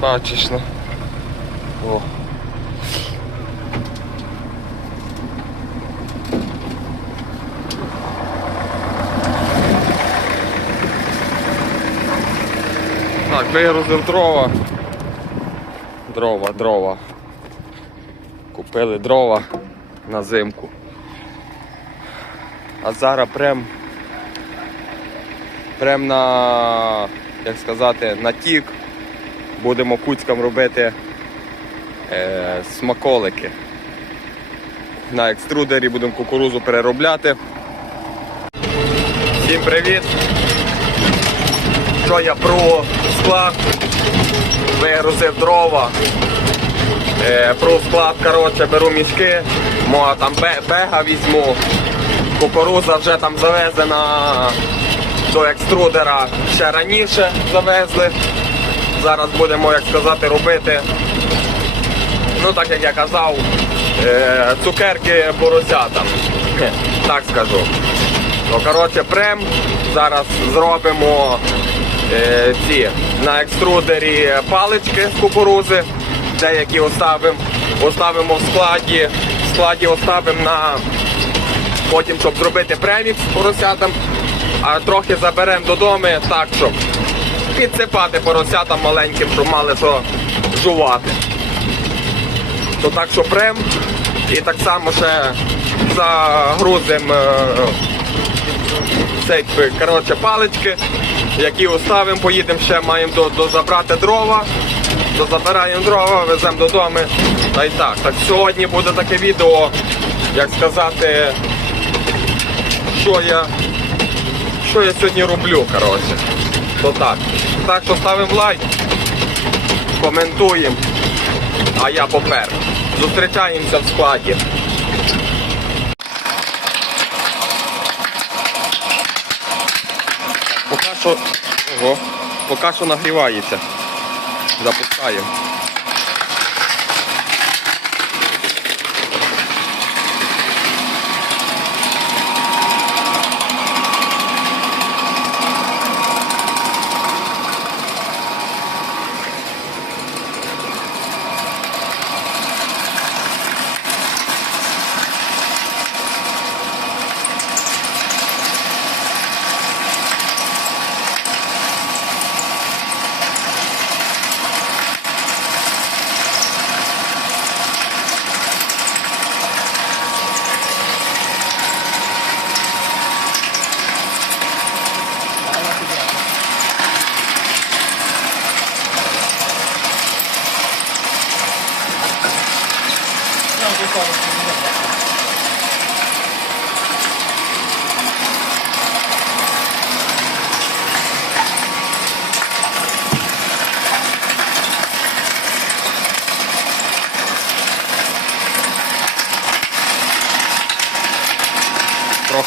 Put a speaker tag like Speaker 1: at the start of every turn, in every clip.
Speaker 1: бачиш, ну. О. Так, вигрузив дрова. Дрова, дрова. Купили дрова на зимку. А зараз прям прям на, як сказати, на тік будемо куцькам робити е, смаколики. На екструдері будемо кукурузу переробляти. Всім привіт! Що я про склад вигрузив дрова. Е, про склад, коротше, беру мішки, мо там бега візьму. Кукуруза вже там завезена до екструдера ще раніше завезли. Зараз будемо, як сказати, робити. Ну, так як я казав, е, цукерки поросятам. Так скажу. Ну, коротше, прем. Зараз зробимо е, ці на екструдері палички з кукурузи. Деякі оставимо, оставимо в складі. В складі оставимо на потім, щоб зробити премікс поросятам, а трохи заберемо додому так, щоб підсипати поросятам маленьким, щоб мали що жувати. То так, що прем. І так само ще загрузимо е, коротше, палички, які оставимо, поїдемо ще, маємо до, до забрати дрова, дозабираємо дрова, веземо додому. Та й так. Так сьогодні буде таке відео, як сказати, що я, що я сьогодні роблю, коротше. То так. Так що ставимо лайк, коментуємо, а я попер. Зустрічаємося в складі. Поки що, ого, поки що нагрівається. Запускаємо.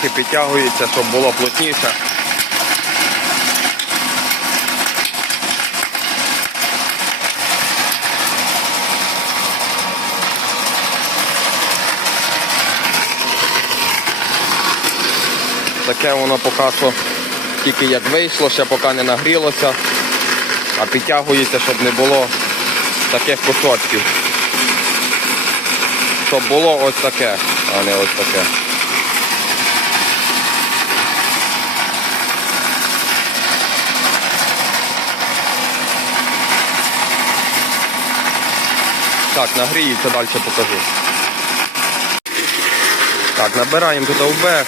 Speaker 1: трохи підтягується, щоб було плотніше. Таке воно поки що тільки як вийшло, ще поки не нагрілося, а підтягується, щоб не було таких кусочків. Щоб було ось таке, а не ось таке. Так, нагріється, далі покажу. Так, набираємо тут ОБ.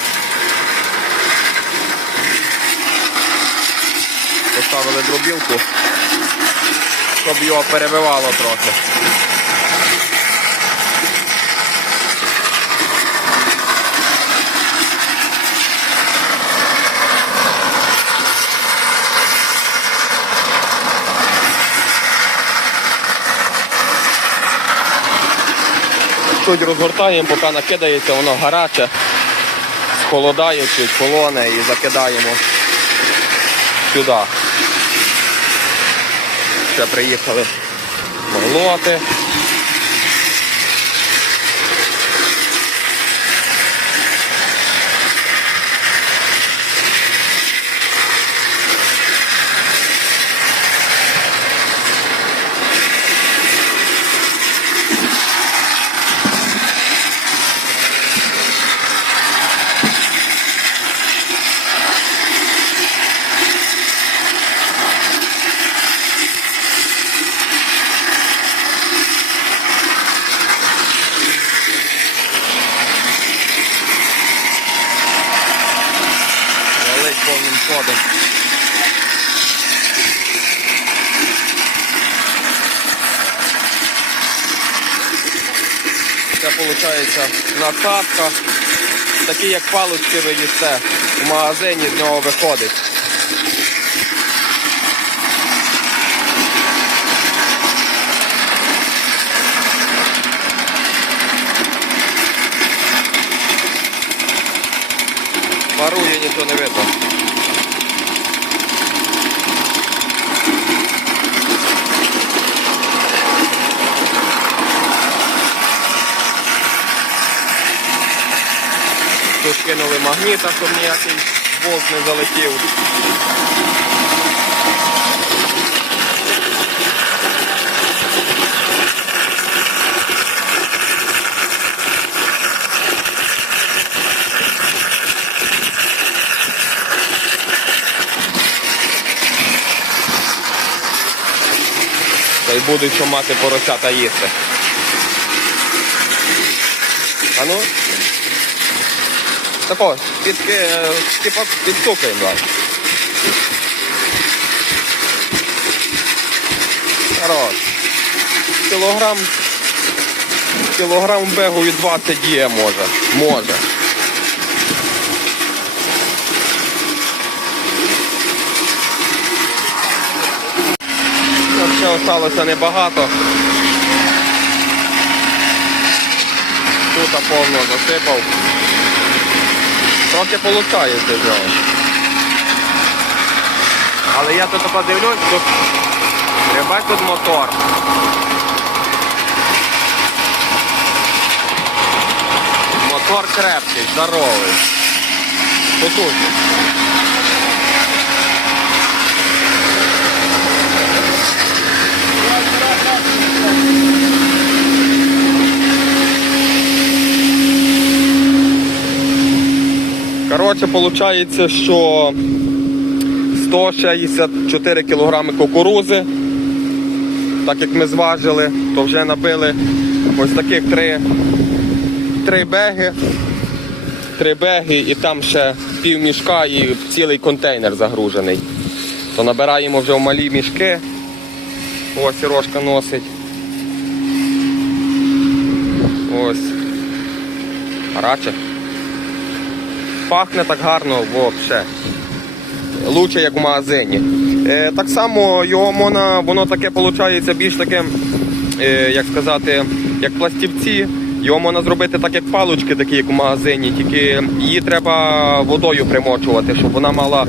Speaker 1: Поставили дробілку, щоб його перебивало трохи. Чуть розгортаємо, поки накидається, воно гаряче, схолодає, чуть холоне і закидаємо сюди. Ще приїхали молоти. Налить повним ходом. Це виходить насадка. Такі як палочки ви їсте. В магазині з нього виходить. Парує, нічого не видно. Тут кинули магніта, щоб ніякий болт не залетів. Та й будуть що мати поросята їсти. А ну, Тако, під, е, типа підстукаємо, давай. Хорош. Кілограм. Кілограм бегу і 20 є може. Може. Ще осталося небагато. Тут повно засипав. Трохи получає з нього. Але я тут подивлюсь, тут треба тут мотор. Мотор крепкий, здоровий. Потужний. Коротше, виходить, що 164 кілограми кукурузи, так як ми зважили, то вже набили ось таких три, три беги. Три беги і там ще пів мішка і цілий контейнер загружений. То набираємо вже в малі мішки. Ось Сірошка носить. Ось. Гаряче. Пахне так гарно взагалі. Лучше як в магазині. Е, так само його можна, воно таке виходить більш таке, е, як сказати, як пластівці. Його можна зробити так, як палочки, такі як в магазині, тільки її треба водою примочувати, щоб вона мала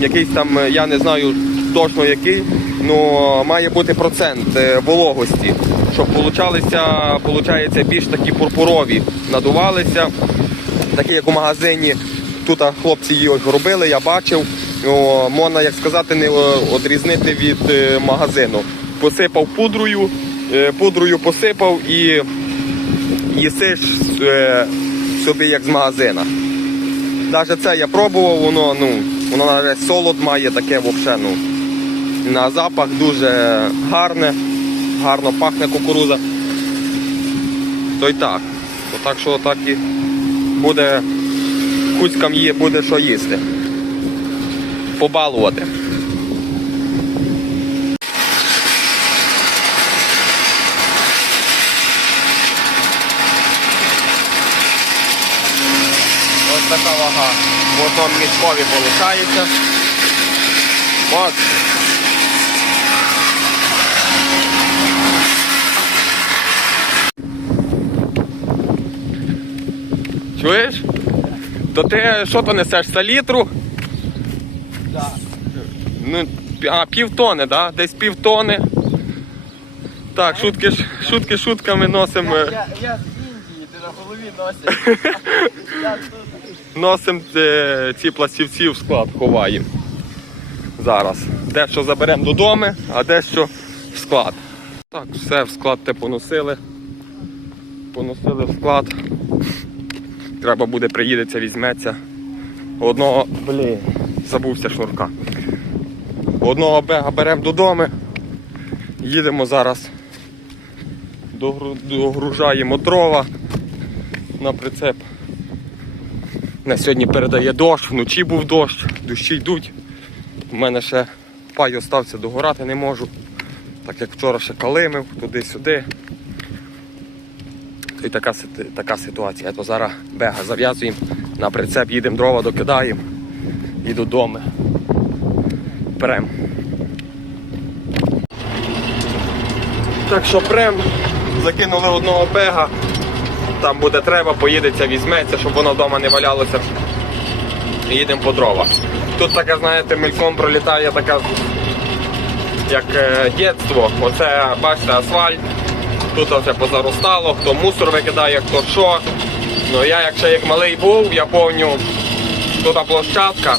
Speaker 1: якийсь там, я не знаю точно який, але має бути процент е, вологості, щоб получалися, більш такі пурпурові, надувалися, такі як у магазині. Тут хлопці її робили, я бачив. О, можна, як сказати, не відрізнити від е, магазину. Посипав пудрою, е, пудрою посипав і їсиш е, собі як з магазина. Навіть це я пробував, воно, ну, воно навіть солод має таке взагалі, ну, на запах дуже гарне, гарно пахне кукуруза. То й так. То так що так і буде куцькам є, буде що їсти. Побалувати. Ось така вага одному мішкові виходить. От. Чуєш? То ти що то несеш салітру?
Speaker 2: Так.
Speaker 1: Ну, а, півтони, да? Десь півтони. Так, шутки, шутки шутками носимо.
Speaker 2: Я, я, я з Індії, ти на голові носиш.
Speaker 1: Носимо е, ці пластівці в склад, ховаємо. Зараз. Дещо заберемо додому, а дещо в склад. Так, все в склад те поносили. Поносили в склад. Треба буде, приїдеться, візьметься. Одного, блін, забувся шнурка. Одного бега беремо додому. Їдемо зараз. Догружаємо дрова на прицеп. На сьогодні передає дощ, вночі був дощ, дощі йдуть. У мене ще пай остався догорати не можу. Так як вчора ще калимив туди-сюди. Й така, така ситуація. То зараз бега зав'язуємо, на прицеп їдемо дрова докидаємо і додому. Прем. Так що прем, закинули одного бега, там буде треба, поїдеться, візьметься, щоб воно вдома не валялося. Їдемо по дрова. Тут таке, знаєте, мельком пролітає така, як е. Оце, бачите, асфальт. Тут все позаростало, хто мусор викидає, хто що. Ну я як ще як малий був, я пам'ятаю, тут площадка.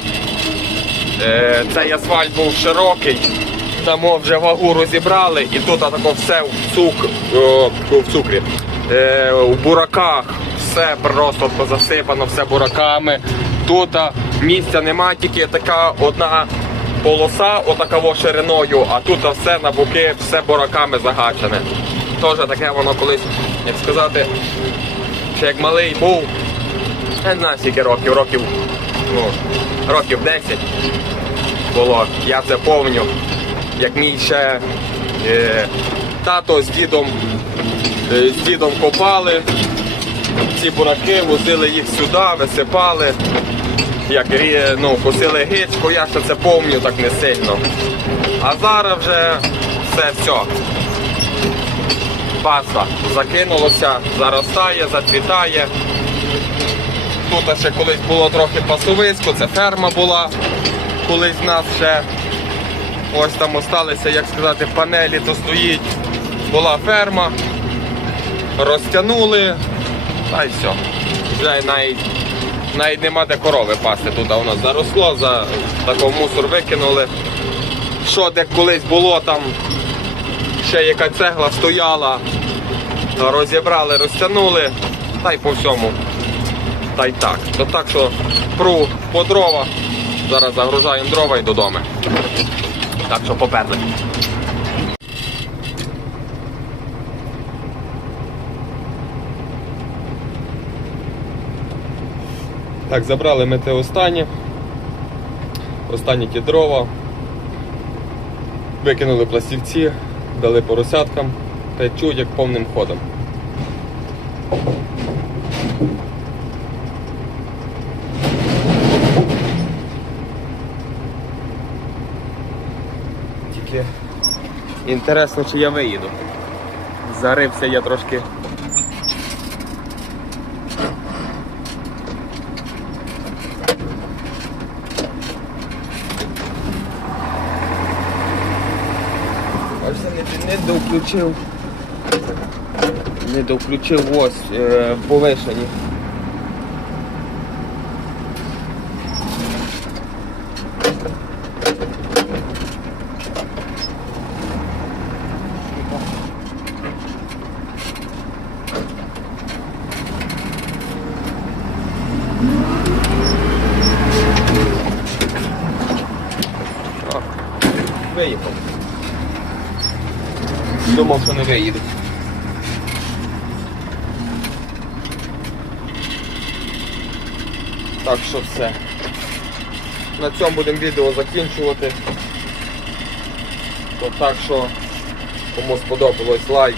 Speaker 1: Е, цей асфальт був широкий. Там вже вагу розібрали і тут тако все в цук, о, в цукрі. Е, у бураках все просто позасипано, все бураками. Тут місця нема, тільки така одна полоса, отакаво шириною, а тут все на боки, все бураками загачене. Теж таке воно колись, як сказати, ще як малий був, я не знаю скільки років, років, ну, років 10 було. Я це помню, як мій ще е, тато з дідом, е, з дідом копали ці бураки, возили їх сюди, висипали. Як ну, косили гичку, я ще це помню так не сильно. А зараз вже все все. Баста закинулося, заростає, зацвітає. Тут ще колись було трохи пасовисько, це ферма була. Колись в нас ще ось там осталися, як сказати, панелі, то стоїть. Була ферма, розтягнули, та й все. Вже навіть, навіть нема де корови пасти. Тут воно заросло, за такий мусор викинули. Що де колись було там, ще яка цегла стояла, розібрали, розтягнули, та й по всьому. Та й так. То так що пру по дрова. Зараз загружаємо дрова і додому. Так що поперли. Так, забрали ми те останнє. Останні ті дрова. Викинули пластівці, дали поросяткам, печу як повним ходом. Тільки інтересно, чи я виїду. Зарився я трошки. доключив. Не доключив ось е, повишені. Виїхав. Думав, що не виїду. Так що все. На цьому будемо відео закінчувати. То так що, кому сподобалось лайк,